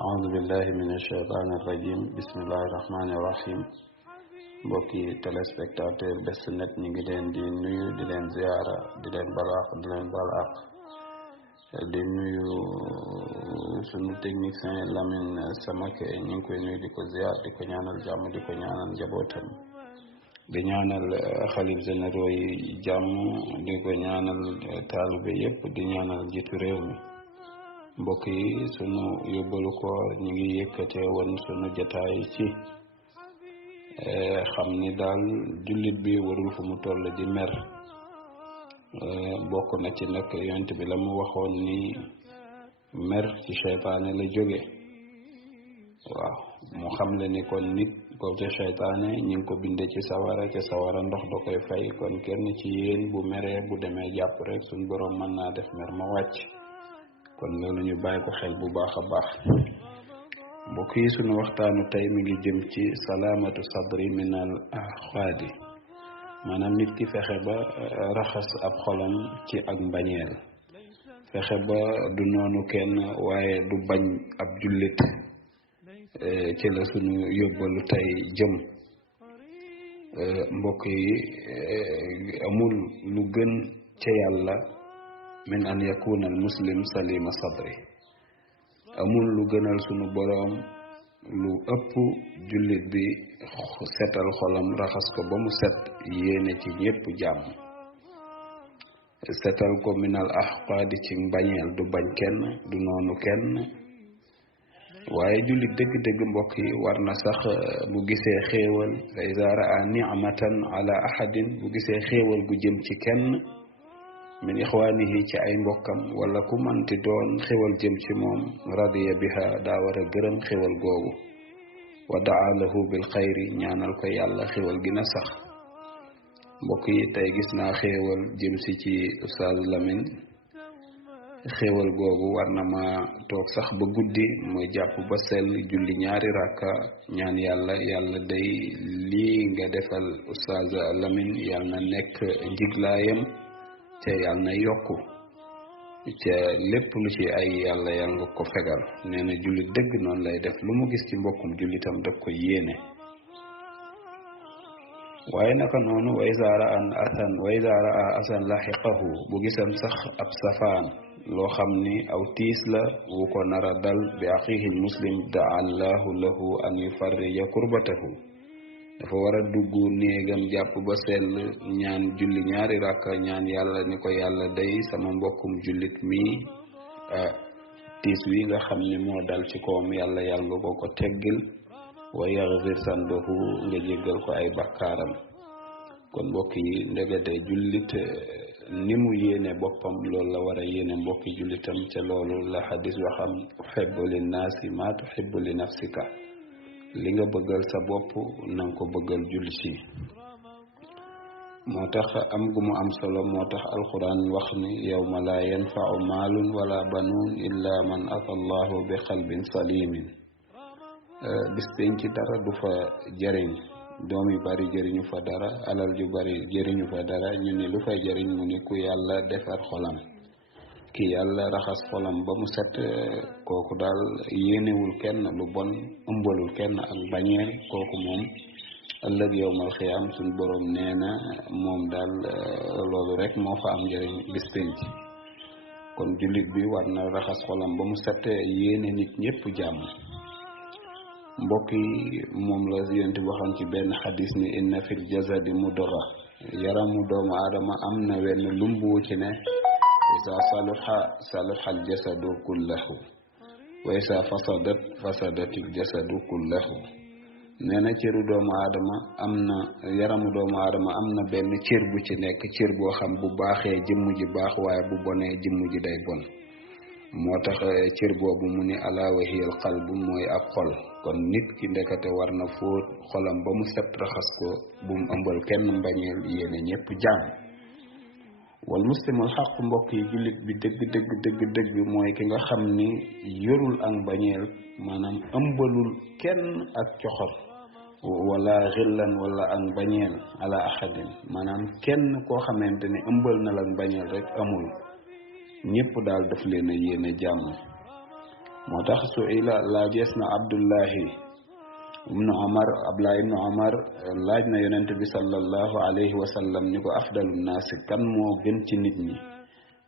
أعوذ بالله من الشيطان الرجيم بسم الله الرحمن الرحيم mbokki téléspectateur Best Net ñu ngi leen di nuyu di leen ziara di leen balaax di leen balaax di nuyu sunu technicien Lamine Samake ñu ngi koy nuyu di ko ziar di ko ñaanal jàmm di ko ñaanal njabootam di ñaanal xalif généraux yi jàmm di ko ñaanal taalibe yépp di ñaanal jiitu réew mi mbokk yi sunu yóbbalu ko ñu ngi yëkkate woon sunu jotaay ci xam ni daal jullit bi warul fu mu toll di mer bokk na ci nag yonent bi la mu waxoon ni mer ci seytaane la jóge waaw mu xam le ni kon nit ko ca seytaane ñi ngi ko binde ci sawara ca sawara ndox da koy fay kon kenn ci yéen bu meree bu demee jàpp rek suñ boroom mën naa def mer ma wàcc kon loolu ñu bàyyi ko xel bu baax a baax mbokk yi sunu waxtaanu tey mi ngi jëm ci salaamatu sadri min al axwaadi maanaam nit ki fexe ba raxas ab xolam ci ak mbañeel fexe ba du noonu kenn waaye du bañ ab jullit ci la sunu yóbbalu tey jëm mbokk yi amul lu gën ca yàlla min an yakuna al muslim salima sadri amul lu gënal sunu boroom lu ëpp jullit bi setal xolam raxas ko ba mu set yéene ci ñépp jàmm setal ko minal ahqaadi ci mbañeel du bañ kenn du noonu kenn waaye jullit dëgg-dëgg mbokk yi war na sax bu gisee xéewal fa iza raa ni'matan ala ahadin bu gisee xéewal gu jëm ci kenn min ixwaanihi ci ay mbokkam wala ku manti doon xéwal jëm ci moom radiya biha daa war a gërëm xéwal googu wa daa lahu bil xayri ñaanal ko yàlla xéwal gi na sax mbokk yi tey gis naa xéwal jëm si ci Oustaz Lamine xéwal googu war na ma toog sax ba guddi mooy jàpp ba sell julli ñaari rakka ñaan yàlla day lii nga defal Oustaz Lamine yàlla na nekk njiglaayam te yàlla na yokku te lépp lu ci ay yàlla nga ko fegal nee na jullit dëgg noonu lay def lu mu gis ci mbokkum jullitam daf ko yéene waaye naka noonu wa iza raa asan laxiqahu bu gisam sax ab safaan loo xam ni aw tiis la wu ko nara dal bi axihi muslim daa allahu lahu an yufarrija kurbatahu dafa war a dugg néegam jàpp ba sell ñaan julli ñaari rakka ñaan yàlla ni ko yàlla day sama mbokkum jullit mi tiis wi nga xam ni moo dal ci kawam yàlla nga ko teggil wa yaghfir sanbahu nga jéggal ko ay bakkaaram kon mbokk yi ndegete jullit ni mu yéene boppam loolu la war a yéene mbokki jullitam ca loolu la xadis waxam uhibbu linnaasi ma tuhibbu li nafsika li nga bëggal sa bopp nanga ko bëggal julli si moo tax am gu mu am solo moo tax alquran wax ni yawma la yanfa'u maalun wala banuun illa man ata allahu bi qalbin salimin bis penc dara du fa jëriñ doom yu bari jëriñu fa dara alal ju bari jëriñu fa dara ñu ni lu fay jëriñ mu ni ku yàlla defar xolam ki yàlla raxas xolam ba mu set kooku daal yéenewul kenn lu bon ëmbalul kenn ak bañeel kooku moom ëllëg yowmal xiyaam suñ boroom nee na moom daal loolu rek moo fa am njëriñ bis penc kon jullit bi war na raxas xolam ba mu set yéene nit ñépp jàmm mbokk yi moom la yonent bi waxoon ci benn xadis ni inna fil jasadi mudga yaramu doomu aadama am na wenn lumbu ci ne isa saluha al jasadu kullahu wa isa fasadatil jasadu kullahu nee na cëru doomu aadama yaramu doomu aadama am na benn cër bu ci nekk cër boo xam bu baaxee jëmm ji baax waaye bu bonee jëmm ji day bon moo tax cër boobu mu ni ala wa hiyal qalbu mooy ab xol kon nit ki ndekete war na fóot xolam ba mu set raxas ko bu mu ëmbal kenn mbañeel yéene ñépp jàmm wal muslimul xaq mbokk yi jullit bi dëgg mooy ki nga xam ni yorul ak mbañeel maanaam ëmbalul kenn ak coxor wala xillan wala ak mbañeel ala ahadin maanaam kenn koo xamante ni ëmbal na la mbañeel rek amul ñëpp daal daf leen a yéene jàmm. moo tax su ila laajees na Abdullahi ibnu Omar Abdullah ibnu Omar laaj na yonent bi sallallahu alayhi wa sallam ni ko afdalu naasi kan moo gën ci nit ñi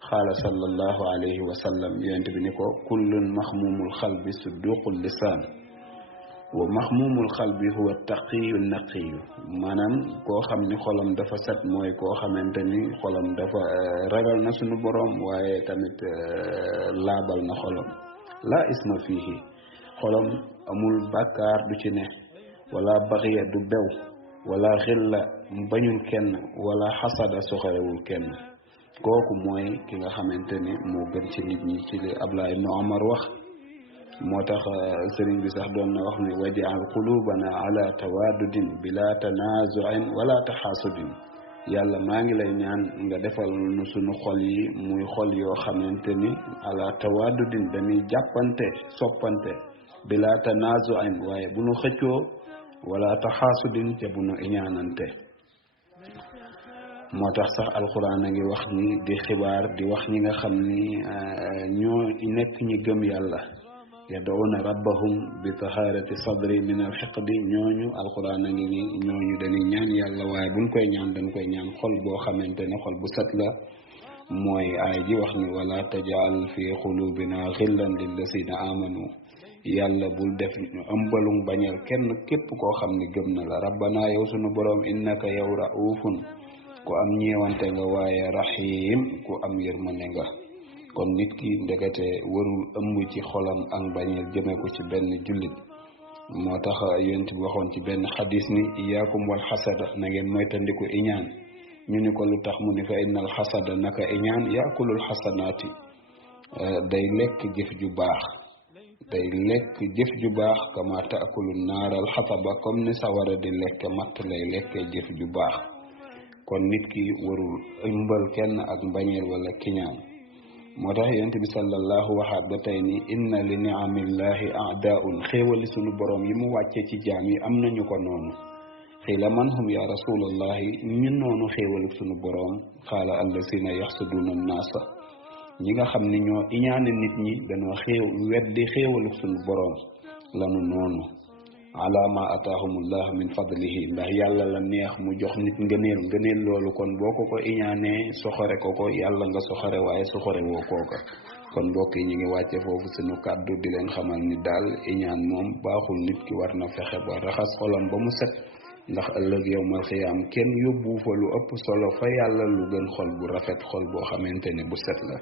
xaala sallallahu alayhi wa sallam yonent bi ni ko kullun maxmumul xalbi suduqul lisaan wa maxmumul xalbi huwa taqiyu naqiyu maanaam koo xam ni xolam dafa set mooy koo xamante ni xolam dafa ragal na sunu boroom waaye tamit laabal na xolam laa isma fiihi xolam amul bàkkaar du ci ne wala baxiya du bew wala xilla bañul kenn wala xasada soxorewul kenn kooku mooy ki nga xamante ni moo gën ci nit ñi ci li Abdullah ibn Omar wax. moo tax sëriñ bi sax doon na wax ni waj'al qulubana ala tawaddudin bila tanazu'in wala taxaasudin yàlla maa ngi lay ñaan nga defal nu sunu xol yi muy xol yoo xamante ni ala tawaddudin dañuy jàppante soppante bila tanazu'in waaye bu nu xëccoo wala taxaasudin te bu nu iñaanante. moo tax sax alxuraan a ngi wax ni di xibaar di wax ñi nga xam ni ñoo nekk ñi gëm yàlla yad'una rabbahum bi taharati sadri min alxiqdi ñooñu alxuraan a ngi ni ñooñu dañuy ñaan yàlla waaye buñ koy ñaan dañ koy ñaan xol boo xamante ne xol bu set la. mooy aay ji wax ni wala tajal fi xulubina xillan lillazina amanu yàlla bul def ëmbalum bañal kenn képp koo xam ni gëm na la rabbana yow sunu boroom innaka yow raufun ku am ñeewante nga waaye rahim ku am yërmande nga. kon nit ki ndekete warul ëmb ci xolam ak bañeel jëme ko ci benn jullit. moo tax yonent bi waxoon ci benn xadis ni iyaakum wal xasada na ngeen moytandiku iñaan ñu ni ko lu tax mu ni fa innal xasada naka iñaan yaakulul xasanaati day lekk jëf ju baax day lekk jëf ju baax kama taakulu naaral xataba comme ni sawara di lekk matt lay lekkee jëf ju baax. kon nit ki warul ëmbal kenn ak mbañeel wala kiñaan. moo tax yonent bi sallallahu waxaat ba tey ni inna li ni'amillahi a'daa'un xéewali sunu boroom yi mu wàcce ci jaam yi am nañu ko noonu. xiila man hum ya rasulallahi ñu noonu xéewali sunu boroom xaala allazina yaxsuduna naasa ñi nga xam ni ñoo iñaane nit ñi dañoo weddi xéewalu sunu boroom lanu noonu ala ma ataahumullah min fadlihi ndax yàlla la neex mu jox nit ngëneel loolu kon boo ko iñaanee soxore ko yàlla nga soxore waaye soxore woo kooka. kon mbokk yi ñu ngi wàcce foofu sunu kàddu di leen xamal ni daal iñaan moom baaxul. nit ki war na fexe ba raxas xolam ba mu set ndax ëllëg yawmal xiyaam kenn yóbbu fa lu ëpp solo fa yàlla lu gën xol bu rafet xol boo xamante ne bu set la.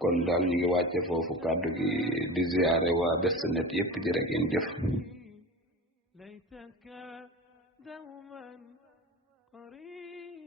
kon daal ñu ngi wàcce foofu kàddu gi di ziyaare waa Best Net yépp jërë ngeen jëf. ليتك دوما قريب